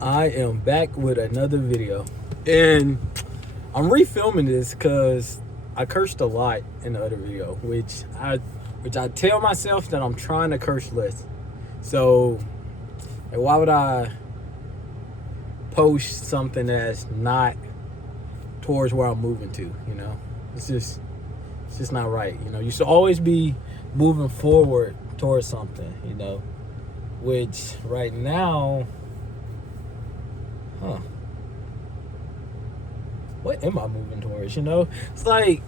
I am back with another video, and I'm refilming this because I cursed a lot in the other video, which I tell myself that I'm trying to curse less. So, like, why would I post something that's not towards where I'm moving to? You know, it's just not right. You know, you should always be moving forward towards something. You know, which right now. What am I moving towards? You know, it's like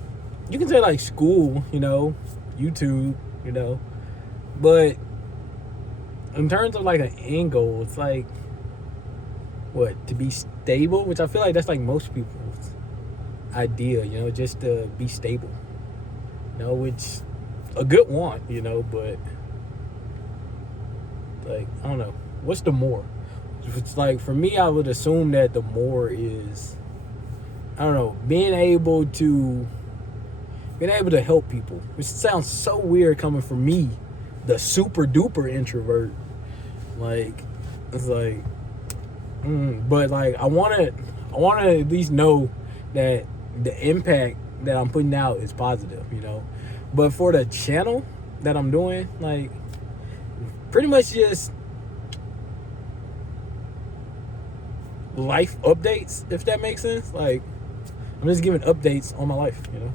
you can say like school, you know, YouTube, you know, but in terms of like an end goal, it's like what, to be stable, which I feel like that's like most people's idea, you know, just to be stable, you know, which a good want, you know, but like I don't know, what's the more? It's like for me, I would assume that the more is, I don't know, being able to help people. Which sounds so weird coming from me, the super duper introvert. Like it's like, but like I wanna at least know that the impact that I'm putting out is positive, you know. But for the channel that I'm doing, like pretty much just life updates, if that makes sense. Like I'm just giving updates on my life, you know.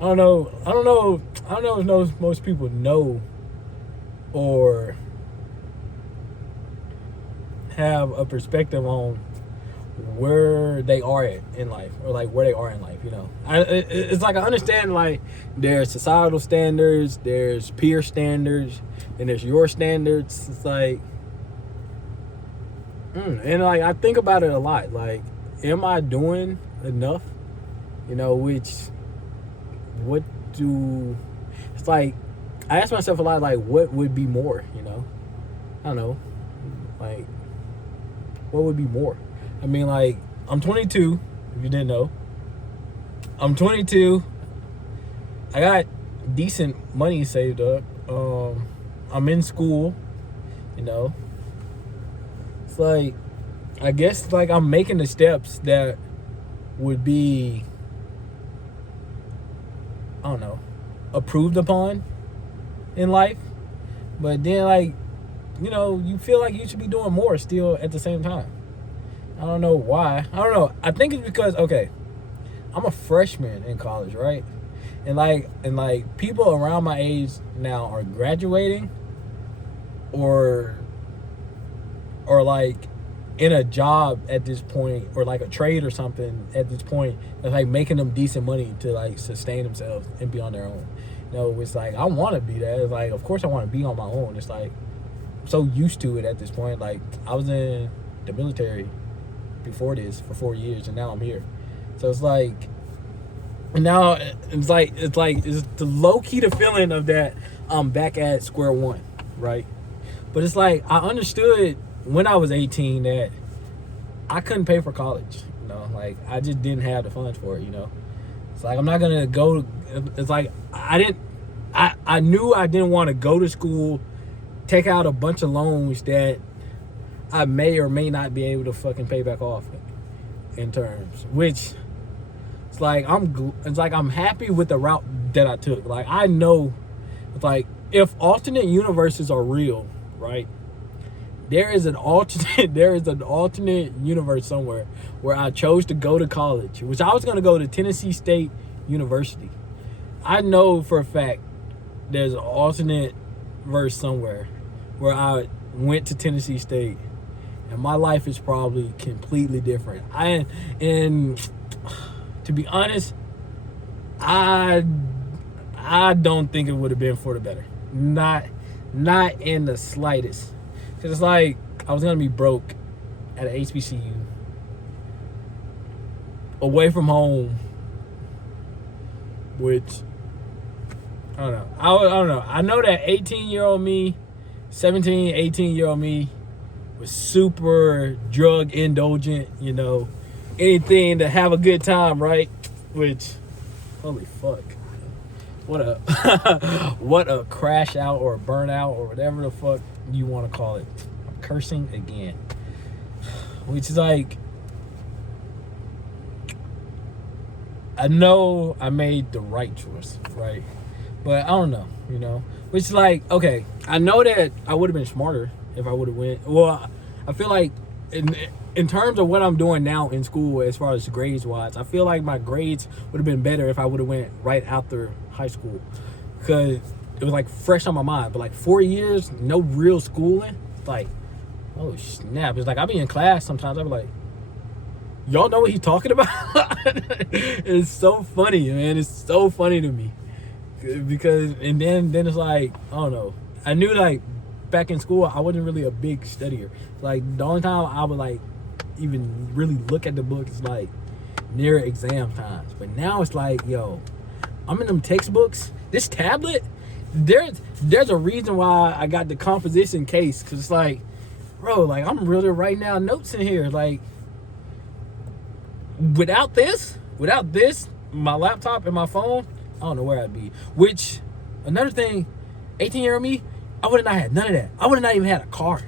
I don't know if most people know or have a perspective on where they are at in life, or like where they are in life, you know. It's like I understand like there's societal standards, there's peer standards, and there's your standards. It's like and like I think about it a lot. Like, am I doing enough? You know, it's like I ask myself a lot, like what would be more, you know? I don't know. Like what would be more? I mean, like I'm 22, if you didn't know. I'm 22. I got decent money saved up. I'm in school, you know. It's like, I guess like I'm making the steps that would be, I don't know, approved upon in life. But then like, you know, you feel like you should be doing more still at the same time. I don't know why. I don't know. I think it's because, okay, I'm a freshman in college, right? And like people around my age now are graduating or like in a job at this point, or like a trade or something at this point, that's like making them decent money to like sustain themselves and be on their own. You know, it's like I want to be that. It's like, of course I want to be on my own. It's like I'm so used to it at this point. Like I was in the military before this for 4 years, and now I'm here. So it's like, and now it's the low key the feeling of that I'm back at square one, right? But it's like I understood when I was 18 that I couldn't pay for college, you know, like I just didn't have the funds for it, you know. It's like I'm not gonna go. It's like I knew I didn't want to go to school, take out a bunch of loans that I may or may not be able to fucking pay back off in terms, which it's like I'm happy with the route that I took. Like I know, it's like if alternate universes are real, right? There is an alternate universe somewhere where I chose to go to college, which I was going to go to Tennessee State University. I know for a fact there's an alternate verse somewhere where I went to Tennessee State, and my life is probably completely different. And to be honest, I don't think it would have been for the better. Not in the slightest. Cause it's like I was gonna be broke at an HBCU, away from home, which I don't know. I don't know. I know that 18-year-old me, 17, 18-year-old me was super drug indulgent, you know, anything to have a good time, right? Which, holy fuck. What a crash out or a burnout or whatever the fuck you want to call it. I'm cursing again. which is like, I know I made the right choice, right? But I don't know, which is like, okay, I know that I would have been smarter if I would have went. Well, I feel like in terms of what I'm doing now in school, as far as grades wise, I feel like my grades would have been better if I would have went right after high school, because it was like fresh on my mind. But like 4 years, no real schooling, it's like, oh snap! It's like I be in class sometimes, I be like, y'all know what he's talking about? It's so funny, man. It's so funny to me, because and then it's like, I don't know. I knew like back in school I wasn't really a big studier. Like the only time I would like even really look at the book is like near exam times. But now it's like, yo, I'm in them textbooks. This tablet, there's a reason why I got the composition case, because it's like, bro, like I'm really writing down notes in here. Like without this, my laptop and my phone, I don't know where I'd be. Which, another thing, 18-year-old me, I would have not had none of that. I would have not even had a car.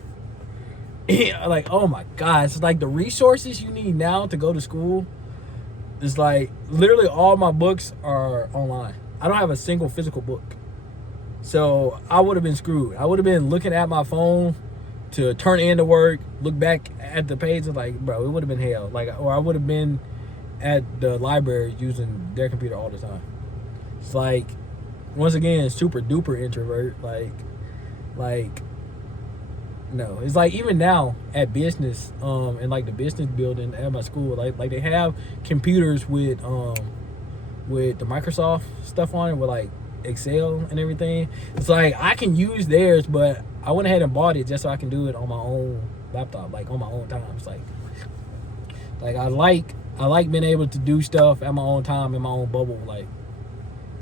Like, oh my God, it's like the resources you need now to go to school. It's like literally all my books are online. I don't have a single physical book. So I would have been screwed. I would have been looking at my phone to turn in the work, look back at the page, and like, bro, it would have been hell. Like, or I would have been at the library using their computer all the time. It's like, once again, super duper introvert. Like, no. It's like even now at business, in like the business building at my school, like they have computers with the Microsoft stuff on it, with like Excel and everything. It's like I can use theirs, but I went ahead and bought it just so I can do it on my own laptop, like on my own time. It's like I like being able to do stuff at my own time in my own bubble. Like,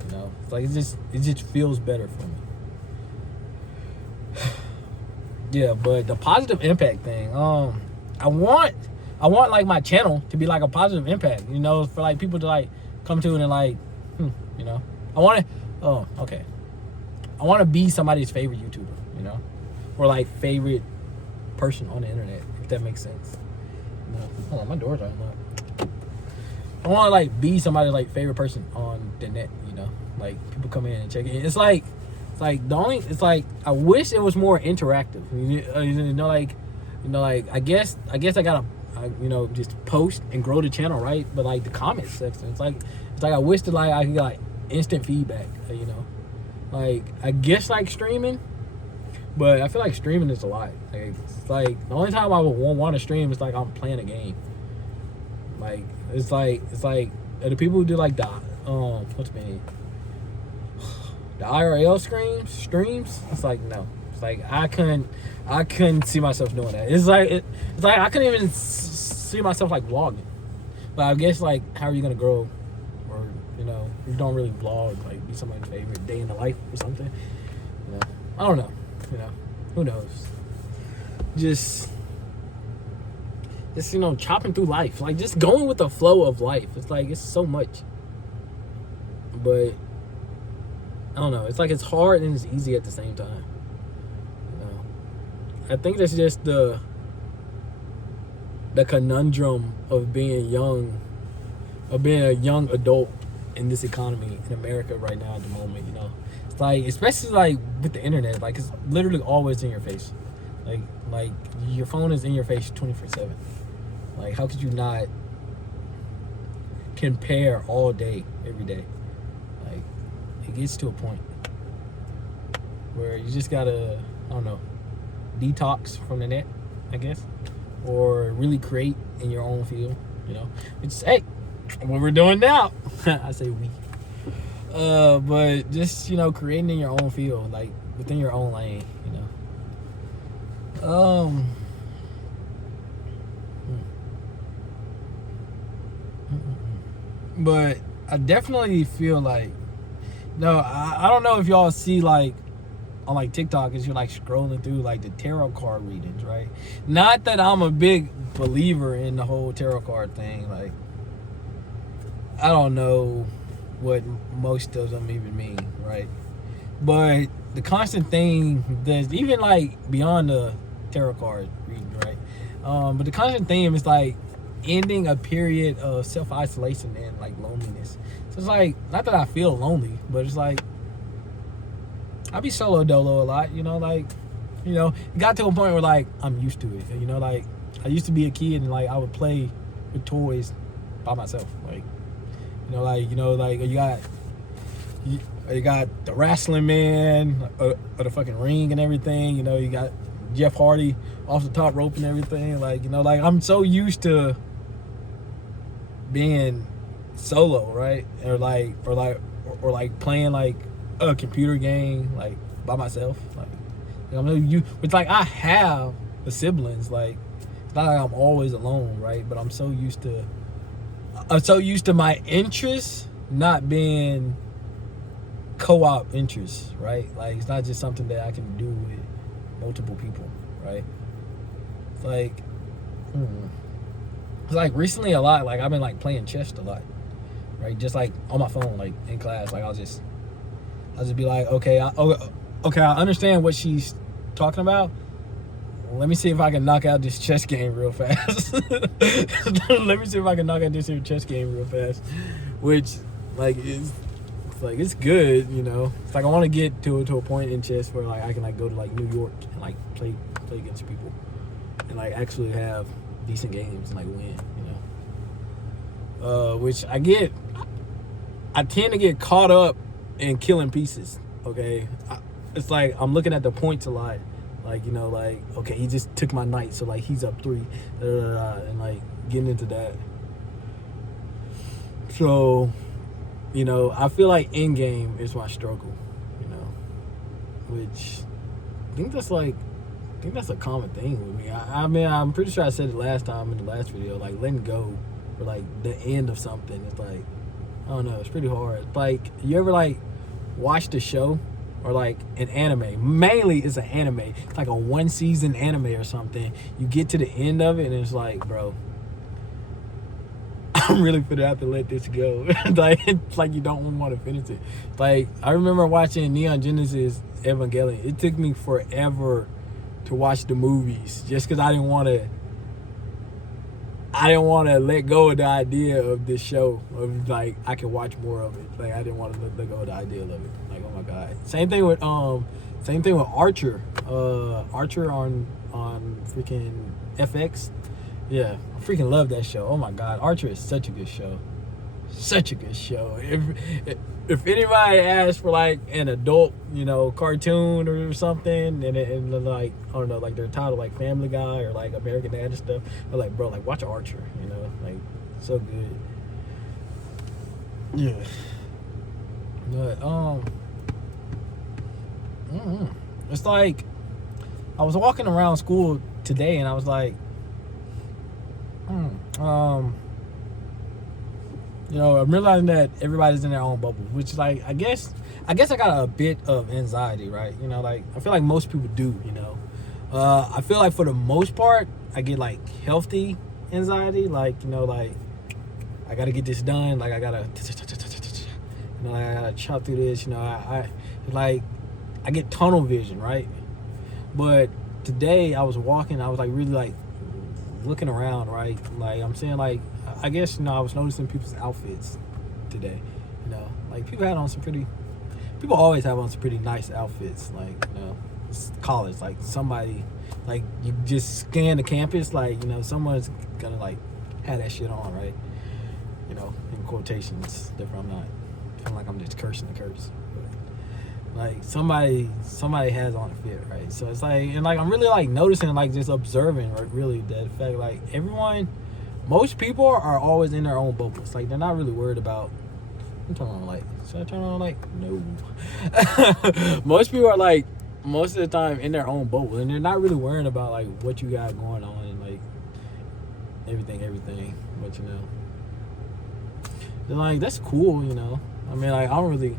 it's like it just feels better for me. Yeah, but the positive impact thing, I want like my channel to be like a positive impact, for like people to like come to it and like, I want to be somebody's favorite YouTuber, or like favorite person on the internet, if that makes sense. Hold on, my doors are unlocked. I want to like be somebody's like favorite person on the net, like people come in and check it. It's like I wish it was more interactive. I guess I gotta just post and grow the channel, right? But like the comment section, it's like I wish that like I could get like instant feedback, like I guess like streaming, but I feel like streaming is a lot. Like, it's like the only time I would want to stream is like I'm playing a game. Like it's like the people who do like the what's the name? The IRL streams, it's like, no. It's like I couldn't see myself doing that. It's like I couldn't even see myself like vlogging. But I guess like, how are you gonna grow, or you don't really vlog, like be somebody's favorite day in the life or something. I don't know. Who knows? Just chopping through life, like just going with the flow of life. It's like it's so much, but I don't know. It's like it's hard and it's easy at the same time. I think that's just the conundrum of being young, of being a young adult in this economy in America right now at the moment. It's like, especially like with the internet, like it's literally always in your face. Like your phone is in your face 24/7. Like, how could you not compare all day, every day? Like, it gets to a point where you just gotta, I don't know, detox from the net, I guess, or really create in your own field. It's, hey, what we're doing now. I say we, but just creating in your own field, like within your own lane. But I definitely feel like, I don't know if y'all see like on like TikTok, as you're like scrolling through like the tarot card readings, right? Not that I'm a big believer in the whole tarot card thing. Like, I don't know what most of them even mean, right? But the constant thing that's even like beyond the tarot card reading, right? But the constant theme is like ending a period of self-isolation and like loneliness. So it's like, not that I feel lonely, but it's like I be solo dolo a lot, like, it got to a point where like I'm used to it. Like I used to be a kid and like I would play with toys by myself. Like, like you got the wrestling man or the fucking ring and everything. You got Jeff Hardy off the top rope and everything. Like, like I'm so used to being solo, right? Or like playing like a computer game like by myself. Like it's like I have the siblings. Like it's not like I'm always alone, right? But I'm so used to my interests not being co-op interests, right? Like it's not just something that I can do with multiple people, right? It's like it's like recently a lot, like I've been like playing chess a lot, right? Just like on my phone, like in class, like I'll just be like, okay, I understand what she's talking about. Let me see if I can knock out this chess game real fast. Let me see if I can knock out this chess game real fast, which like it's good, It's like I want to get to a point in chess where like I can like go to like New York and like play against people and like actually have decent games and like win, which I tend to get caught up in killing pieces. Okay, it's like I'm looking at the points a lot, like like okay, he just took my knight, so like he's up 3, and like getting into that. So, I feel like in game is my struggle, which I think that's a common thing with me. I mean, I'm pretty sure I said it last time in the last video, like letting go or like the end of something. It's like, I don't know, it's pretty hard. Like, you ever like watch the show or like an anime? Mainly it's an anime. It's like a 1-season anime or something. You get to the end of it and it's like, bro, I'm really gonna have to let this go. It's like you don't want to finish it. Like, I remember watching Neon Genesis Evangelion. It took me forever to watch the movies just because I didn't want to let go of the idea of this show of like I can watch more of it. Like I didn't want to let go of the idea of it. Like, oh my god. Same thing with Archer. Archer on freaking FX. Yeah, I freaking love that show. Oh my god, Archer is such a good show. Such a good show. If anybody asks for like an adult, cartoon or something, and like I don't know, like they're titled like Family Guy or like American Dad and stuff, they're like, bro, like watch Archer, like so good. Yeah. But it's like I was walking around school today and I was like, I'm realizing that everybody's in their own bubble, which like I guess I got a bit of anxiety, right? Like I feel like most people do, I feel like for the most part I get like healthy anxiety, like like I gotta get this done, like I gotta I gotta chop through this, I get tunnel vision, right? But today I was walking, I was like really like looking around, right? Like I'm saying, like I guess I was noticing people's outfits today. Like people always have on some pretty nice outfits. Like it's college, like somebody, like you just scan the campus, like someone's gonna like have that shit on, right? In quotations. Therefore, I'm not feeling like I'm just cursing the curse. But, like somebody has on a fit, right? So it's like, and like I'm really like noticing, like just observing, right? Really, that fact, like most people are always in their own bubbles. Like they're not really worried about. I'm turning on the light. Should I turn on the light? No. Most people are like most of the time in their own bubble, and they're not really worrying about like what you got going on and like everything. But they're like, that's cool, I mean, like I don't really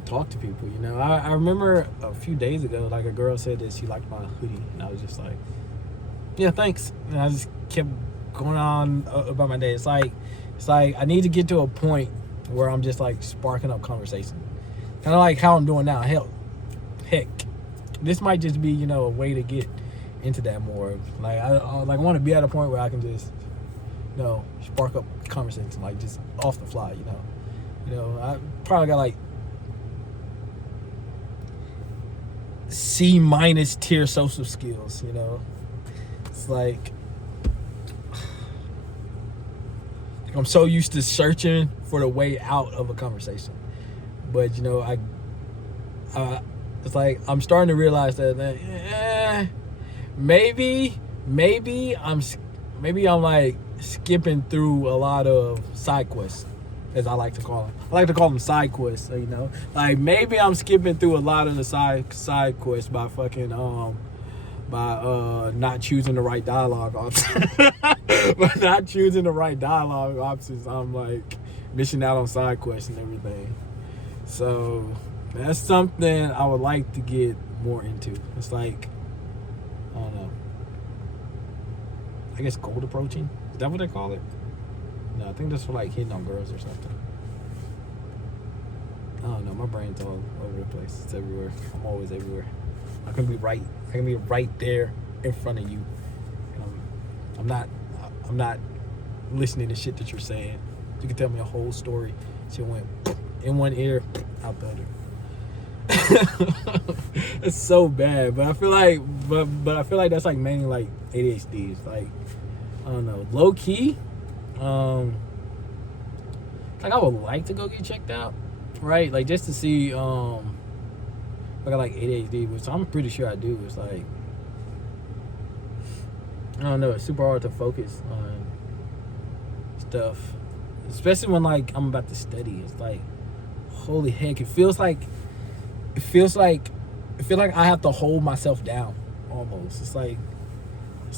talk to people, I remember a few days ago, like a girl said that she liked my hoodie, and I was just like, yeah, thanks. And I just kept going on about my day. It's like I need to get to a point where I'm just like sparking up conversation, kind of like how I'm doing now. Heck, this might just be a way to get into that more. Like I want to be at a point where I can just, spark up conversation, like just off the fly. I probably got like C- tier social skills. It's like I'm so used to searching for the way out of a conversation, but it's like I'm starting to realize that maybe I'm like skipping through a lot of side quests, as I like to call them. I like to call them side quests. Like maybe I'm skipping through a lot of the side quests by fucking by not choosing the right dialogue options. By not choosing the right dialogue options, I'm like missing out on side quests and everything. So that's something I would like to get more into. It's like, I don't know, I guess cold approaching. Is that what they call it? No, I think that's for like hitting on girls or something. I don't know. My brain's all over the place. It's everywhere. I'm always everywhere. I can be right there in front of you. I'm not listening to shit that you're saying. You can tell me a whole story. Shit went in one ear, out the other. It's so bad, but I feel like that's like mainly like ADHD. It's like, I don't know, low key. Like I would like to go get checked out, right? Like just to see if I got like ADHD, which I'm pretty sure I do. It's like, I don't know, it's super hard to focus on stuff, especially when like I'm about to study. It's like, holy heck, it feels like I have to hold myself down almost. It's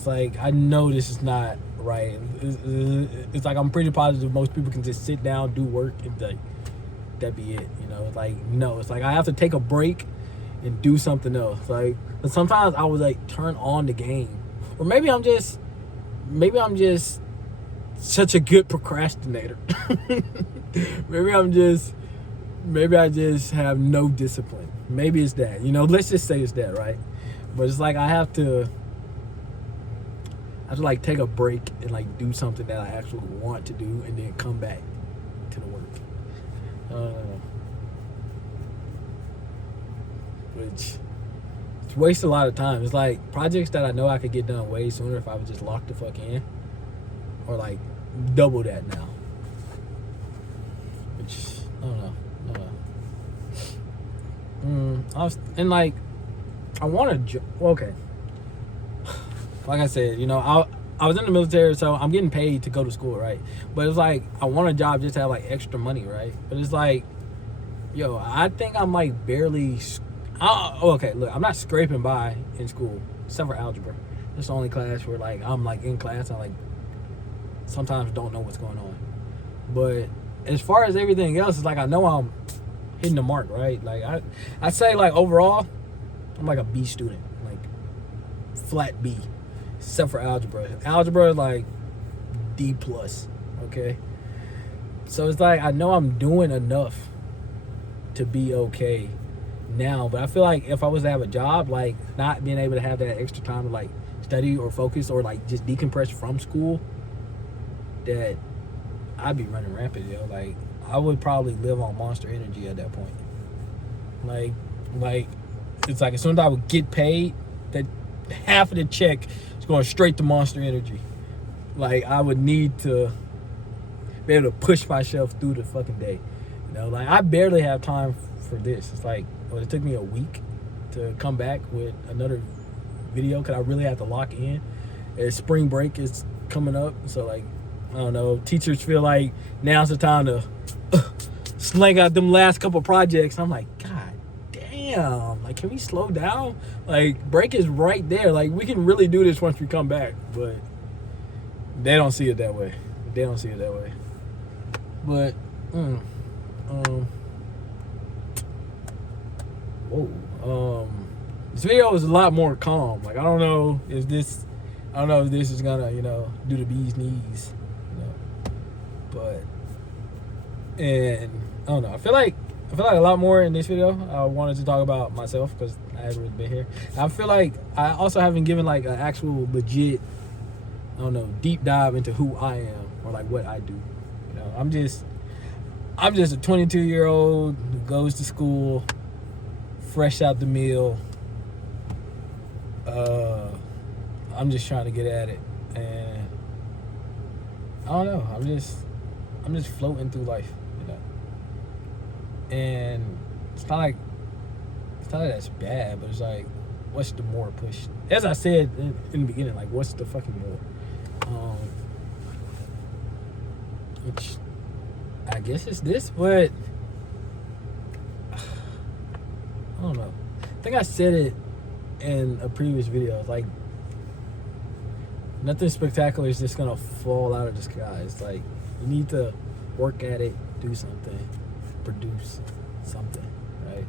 like I know this is not right. It's like I'm pretty positive most people can just sit down, do work, and like that be it. Like no, it's like I have to take a break and do something else. Like sometimes I would like turn on the game, or maybe I'm just such a good procrastinator. maybe I just have no discipline. Maybe it's that. Let's just say it's that, right? But it's like I have to like take a break and like do something that I actually want to do, and then come back to the work. Which it's waste a lot of time. It's like projects that I know I could get done way sooner if I would just lock the fuck in, or like double that now. Which I don't know. I want to. Okay. Like I said, I was in the military, so I'm getting paid to go to school, right? But it's like I want a job just to have like extra money, right? But it's like, I think I'm like barely. Okay, look, I'm not scraping by in school, except for algebra. It's the only class where like I'm like in class, I like sometimes don't know what's going on. But as far as everything else, it's like I know I'm hitting the mark, right? Like I say like overall, I'm like a B student, like flat B, except for algebra. Algebra like D plus, okay? So it's like I know I'm doing enough to be okay now, but I feel like if I was to have a job, like not being able to have that extra time to like study or focus or like just decompress from school, that I'd be running rampant, Like I would probably live on Monster Energy at that point. Like it's like as soon as I would get paid, that half of the check is going straight to Monster Energy. Like I would need to be able to push myself through the fucking day. Like I barely have time for this. It's like, it took me a week to come back with another video because I really had to lock in. Spring break is coming up, so like, I don't know, teachers feel like now's the time to slang out them last couple projects. I'm like, God damn, like, can we slow down? Like, break is right there. Like, we can really do this once we come back, but they don't see it that way. But, this video is a lot more calm. Like, I don't know if this is gonna, do the bee's knees, but, and I don't know. I feel like I feel like a lot more in this video. I wanted to talk about myself because I haven't really been here. I feel like I also haven't given like an actual legit, I don't know, deep dive into who I am or like what I do. You know, I'm just a 22-year-old who goes to school, fresh out the mill. I'm just trying to get at it, and I don't know. I'm just floating through life, you know. And it's not like that's bad, but it's like, what's the more push? As I said in the beginning, like, what's the fucking more? Which I guess it's this, but I don't know. I think I said it in a previous video. Like, nothing spectacular is just gonna fall out of the sky. It's like you need to work at it, do something, produce something, right?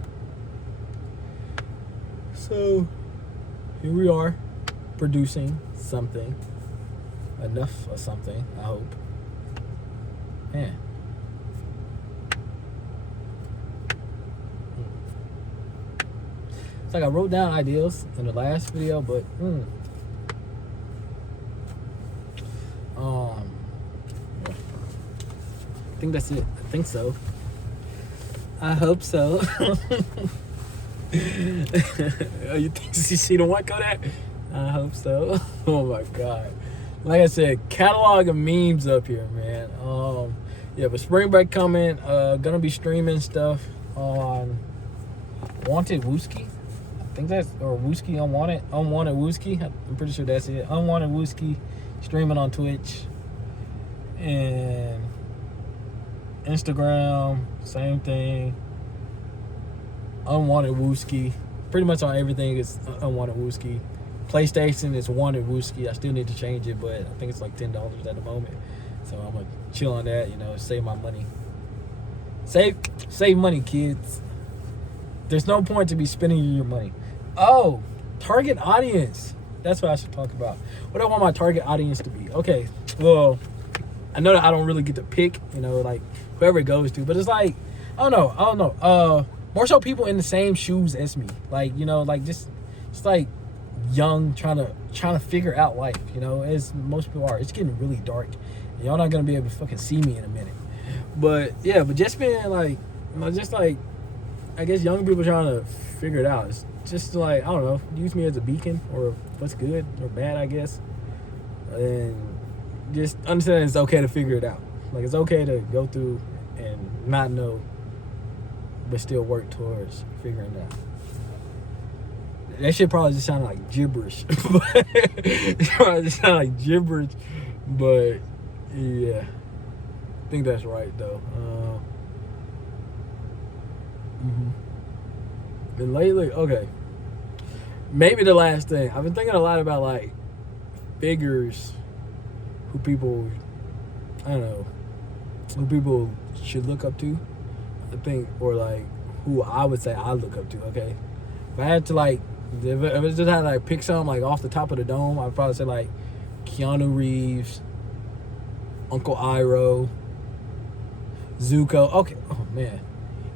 So here we are, producing something, enough of something, I hope. Man. It's like I wrote down ideas in the last video, but I think that's it. I think so. I hope so. You think she don't want that? I hope so. Oh my god. Like I said, catalog of memes up here, man. Yeah, but spring break coming. Gonna be streaming stuff on Wanted Wooski. I think that's, or Wooski Unwanted Wooski. I'm pretty sure that's it. Unwanted Wooski, streaming on Twitch and Instagram. Same thing. Unwanted Wooski. Pretty much on everything is Unwanted Wooski. PlayStation is Wanted Wooski. I still need to change it, but I think it's like $10 at the moment. So I'm gonna chill on that, you know, save my money. Save money, kids. There's no point to be spending your money. Oh, target audience. That's what I should talk about. What I want my target audience to be. Okay, well, I know that I don't really get to pick, you know, like whoever it goes to, but it's like, I don't know. More so people in the same shoes as me. Like, you know, like just like young, trying to figure out life, you know, as most people are. It's getting really dark. And y'all not gonna be able to fucking see me in a minute. But yeah, but just being like, you know, just like, I guess young people trying to figure it out. It's just like, I don't know, use me as a beacon or what's good or bad, I guess. And just understand it's okay to figure it out. Like, it's okay to go through and not know, but still work towards figuring it out. That shit probably just sounded like gibberish. It probably just sounded like gibberish. But yeah, I think that's right though. And lately, okay, maybe the last thing, I've been thinking a lot about like figures who people, I don't know, who people should look up to, I think, or like who I would say I look up to. Okay, if I had to like, if I just had to like pick something like off the top of the dome, I'd probably say like Keanu Reeves, Uncle Iroh, Zuko. Okay, oh man,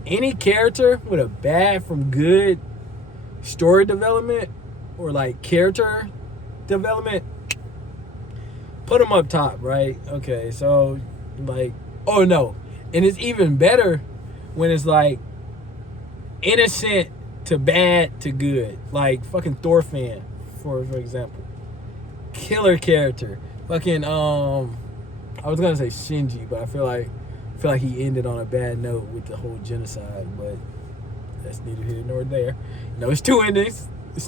any character with a bad from good story development or like character development, put them up top, right? Okay, so like, oh no, and it's even better when it's like innocent to bad to good, like fucking Thor fan, for example, killer character, fucking I was gonna say Shinji, but I feel like he ended on a bad note with the whole genocide, but that's neither here nor there. No, it's two endings. Who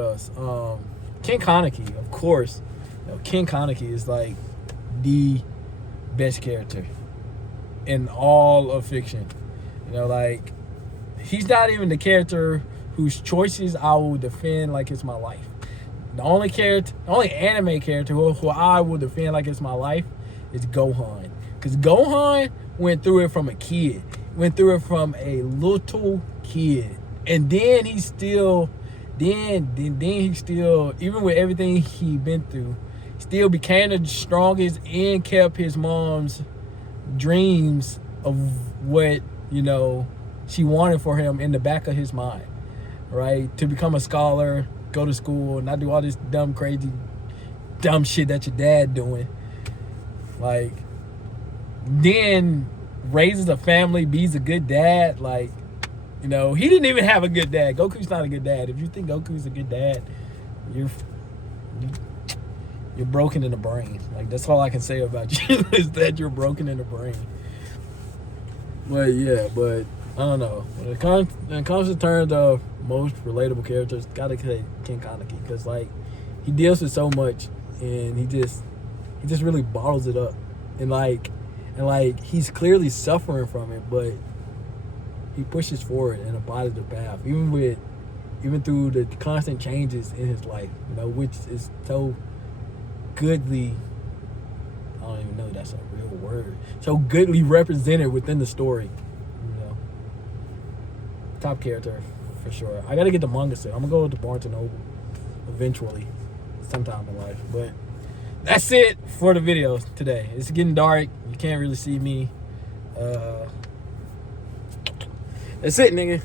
else? King Kaneki, of course. You know, King Kaneki is like the best character in all of fiction. You know, like, he's not even the character whose choices I will defend like it's my life. The only anime character who I will defend like it's my life is Gohan. Because Gohan went through it from a kid. Went through it from a little kid. And then he still, even with everything he been through, still became the strongest and kept his mom's dreams of what, you know, she wanted for him in the back of his mind, right? To become a scholar, go to school, not do all this dumb, crazy, dumb shit that your dad doing. Like, then raises a family, be's a good dad. Like, you know, he didn't even have a good dad. Goku's not a good dad. If you think Goku's a good dad, you're broken in the brain. Like, that's all I can say about you is that you're broken in the brain. But yeah, but I don't know. When it comes to terms of most relatable characters, gotta say Ken Kaneki, because like he deals with so much, and he just really bottles it up, and like he's clearly suffering from it, but he pushes forward in a positive path, even through the constant changes in his life, you know, which is so goodly. I don't even know if that's a real word. So goodly represented within the story, you know. Top character for sure. I gotta get the manga set. I'm gonna go with the Barnes and Noble eventually, sometime in life. But that's it for the video today. It's getting dark. You can't really see me. That's it, nigga.